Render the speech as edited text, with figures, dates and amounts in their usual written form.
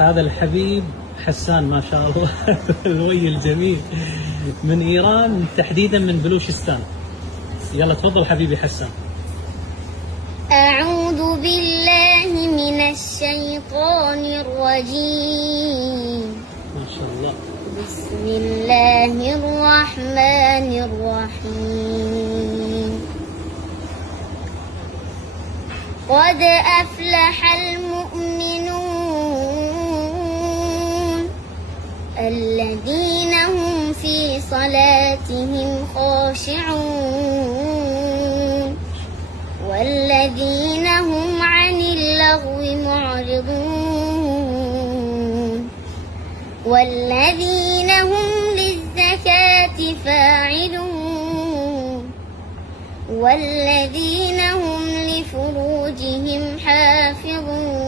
هذا الحبيب حسان ما شاء الله الوي الجميل من إيران، تحديدا من بلوشستان. يلا تفضل حبيبي حسان. أعوذ بالله من الشيطان الرجيم. ما شاء الله. بسم الله الرحمن الرحيم. قد أفلح المؤمنون الذين هم في صلاتهم خاشعون والذين هم عن اللغو معرضون والذين هم للزكاة فاعلون والذين هم لفروجهم حافظون